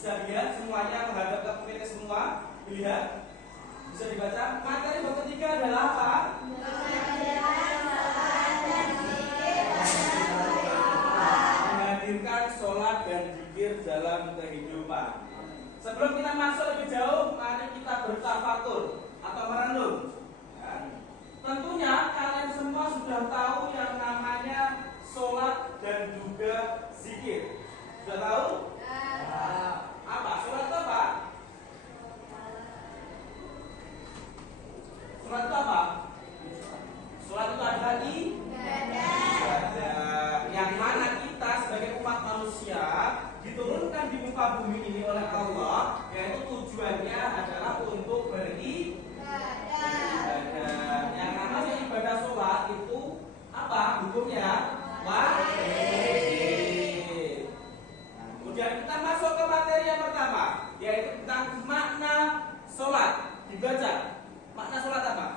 Bisa lihat semuanya menghadap ke kita semua. Dilihat. Bisa dibaca. Materi bab ketiga adalah apa? Menghadirkan sholat dan zikir dalam kehidupan. Sebelum kita masuk lebih jauh, mari kita bertafakur atau merenung. Tentunya kalian semua sudah tahu yang namanya sholat dan juga zikir. Sudah tahu? Apa? Sholat itu apa? Sholat itu apa? Sholat itu adalah ibadah yang mana kita sebagai umat manusia diturunkan di muka bumi ini oleh Allah, yaitu tujuannya adalah untuk beribadah. Yang namanya ibadah sholat itu apa? Hukumnya wajib. Kemudian kita masuk ke materi yang pertama, yaitu tentang makna sholat. Dibaca. Makna sholat apa?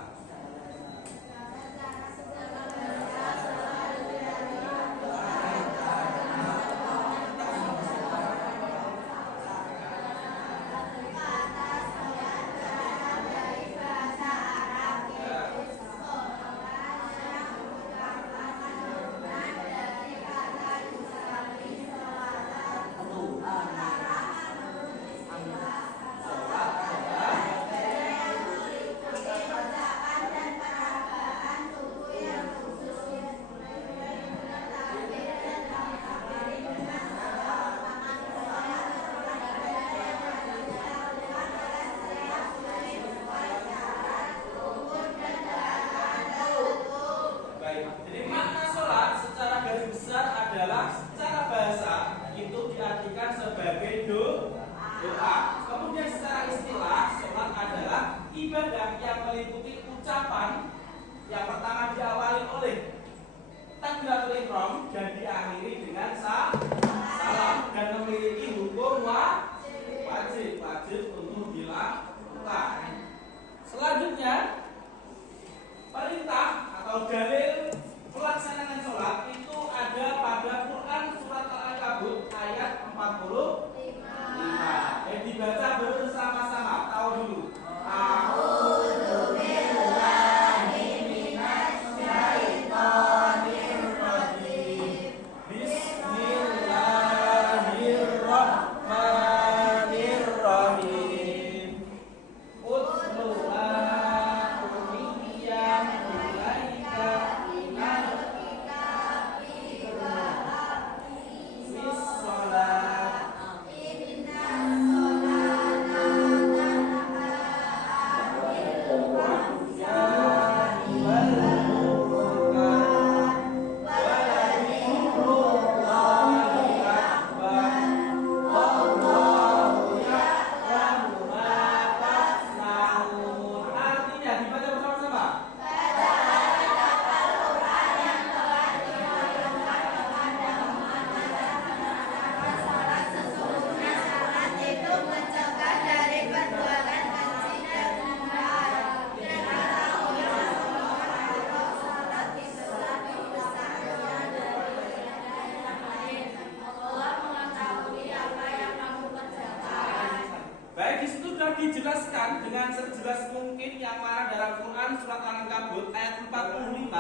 Dijelaskan dengan sejelas mungkin yang mana dalam Quran surat Al-Ankabut ayat 45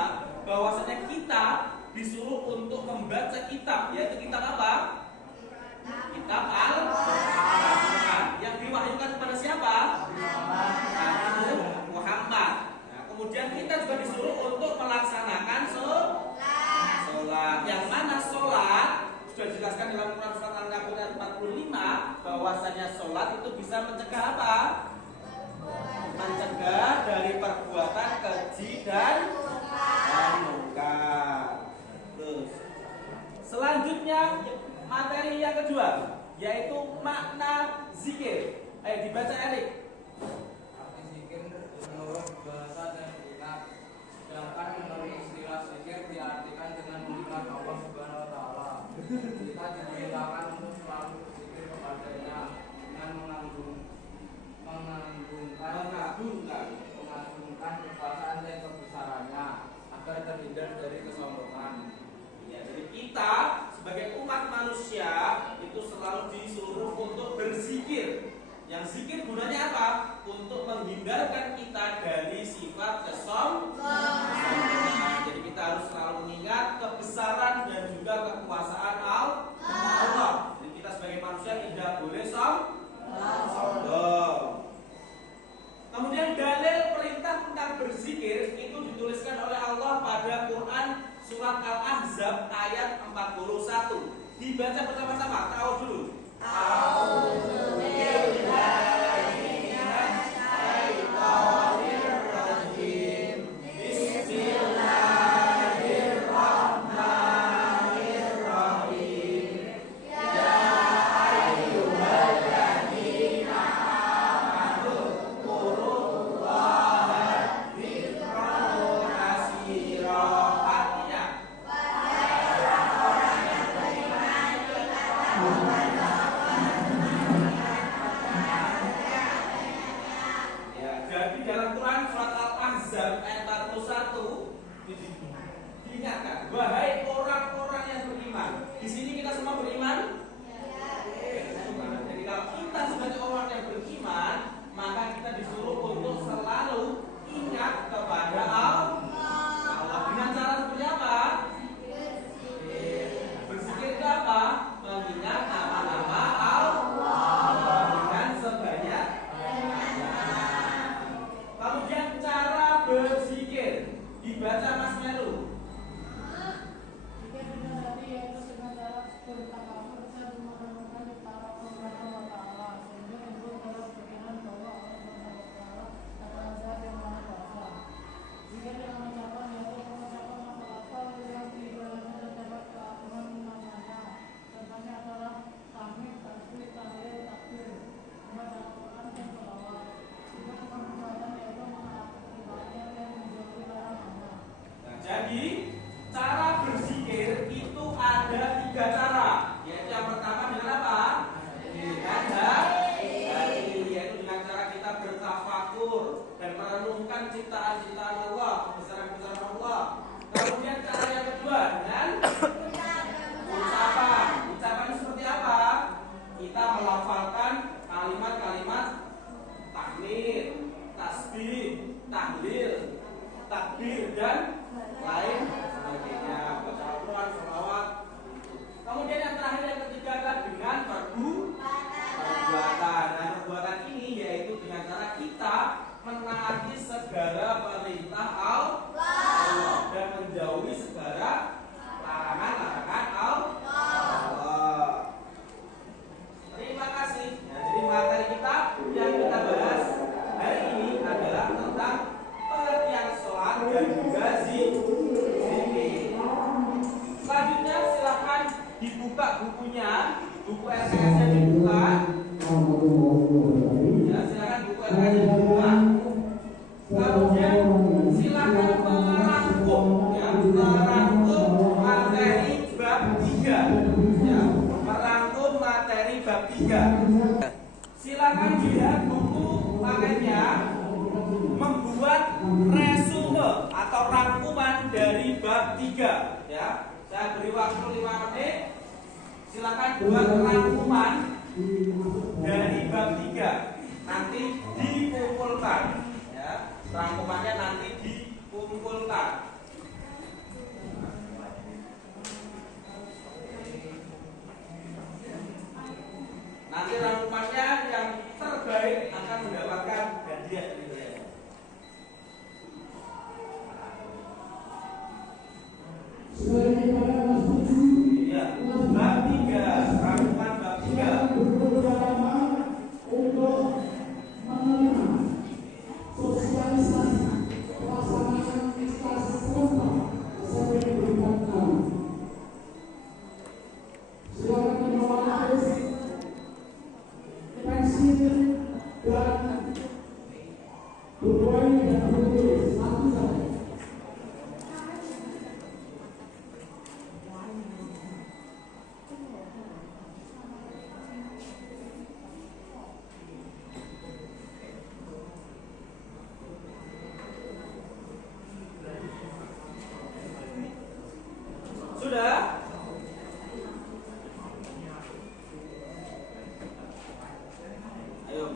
bahwasanya kita disuruh untuk membaca kitab, yaitu kitab apa? Kitab Al-Quran yang diwahyukan kepada siapa? Muhammad. Nah, kemudian kita juga disuruh untuk melaksanakan sholat. Yang mana sholat sudah dijelaskan dalam Quran surat Al-Ankabut ayat 45 bahwasanya sholat itu bisa mencegah apa? Mencegah dari perbuatan keji dan munkar. Terus selanjutnya materi yang kedua yaitu makna zikir. Ayo dibaca Erik. Arti zikir menurut bahasa dan kitab, sedangkan menurut istilah zikir diartikan dengan mengingat Allah Subhanahu Wa Taala. Kita diperintahkan untuk selalu berzikir kepadanya dengan mengagungkan kekuasaan dan kebesarannya agar terhindar dari kesombongan. Ya, jadi kita sebagai umat manusia itu selalu disuruh untuk berzikir Yang zikir gunanya apa? Untuk menghindarkan kita dari sifat kesombongan. Jadi kita harus selalu mengingat kebesaran dan juga kekuasaan Allah. Jadi kita sebagai manusia tidak boleh sombong. Kemudian dalil perintah tentang berzikir itu dituliskan oleh Allah pada Quran surat Al-Ahzab ayat 41. Dibaca bersama-sama. Tahu dulu. Diingatkan, wahai orang-orang yang beriman. Di sini kita semua beriman. Jadi kalau kita sebagai orang yang beriman, maka kita disuruh untuk selalu ingat kepada Allah. Dengan cara seperti apa? Berzikir itu apa? Mengingat nama-nama Allah dengan sebanyak. Kemudian cara berzikir dibaca Mas Melu. Jadi cara berzikir itu ada 3 cara. Yaitu yang pertama dengan apa? Dengan hati, yaitu dengan cara kita bertafakur dan merenungkan ciptaan-ciptaan Allah, kebesaran-kebesaran Allah. Kemudian cara yang kedua dengan ucapan. Ucapan seperti apa? Kita melafalkan kalimat-kalimat takmir, tasbih, tahlil, takbir dan lain sebagainya, baca Al-Quran, sholawat. Kemudian yang terakhir yang ketiga adalah dengan perbuatan. Nah, perbuatan ini yaitu dengan cara kita menaati segala perintah Allah dan menjauhi segala larangan-larangan Allah. Terima kasih. Nah, jadi materi kita yang kita bahas hari ini adalah tentang pengertian sholat dan juga zikir. Selanjutnya silahkan dibuka bukunya, buku LKS-nya dibuka. Ya, silahkan buku LKS-nya dibuka. Kemudian silahkan merangkum, ya, merangkum materi bab 3. Ya, merangkum materi bab 3. Silakan dilihat buku paketnya. Membuat resume atau rangkuman dari bab 3, ya. Saya beri waktu 5 menit. Silakan buat rangkuman dari bab 3. Nanti dikumpulkan, ya. Rangkumannya nanti dikumpulkan. Nanti rangkumannya yang terbaik akan mendapatkan hadiah. Ya, bab 3, rangkuman bab 3. Untuk menerima sosialisasi pelaksanaan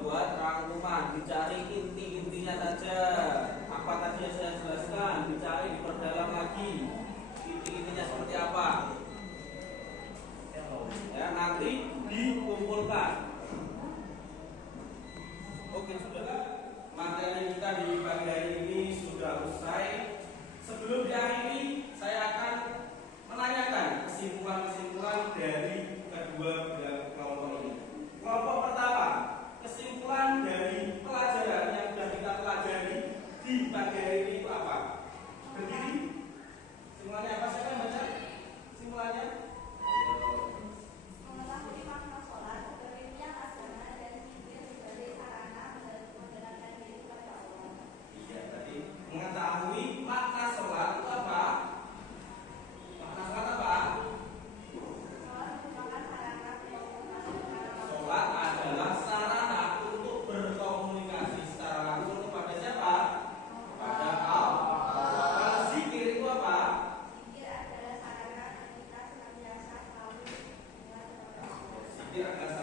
membuat rangkuman, dicari inti-intinya saja. Apa tadi yang saya jelaskan, dicari diperdalam lagi. Inti-intinya seperti apa? Ya, nanti dikumpulkan. Oke, sudah. Materi kita di pagi hari ini sudah usai. Sebelum diakhiri, saya akan menanyakan kesimpulan-kesimpulan dari kedua kelompok ini. Kelompok pertama, kesimpulan dari pelajaran yang sudah kita pelajari di pagi hari ini itu apa? Berdiri. Simpulannya apa? Siapa yang baca? Simpulannya? Mengetahui makna sholat, beriman agama dan zikir sebagai sarana mendekatkan diri kepada Allah. Iya, tadi mengetahui makna sholat itu apa? Makna sholat apa? Sholat merupakan sarana berkomunikasi kepada Allah. Sholat adalah sarana untuk berkomunikasi secara langsung kepada siapa? Kepada Allah. Zikir itu apa? Zikir adalah sarana kita senantiasa selalu mengingat kepada Allah. Zikir adalah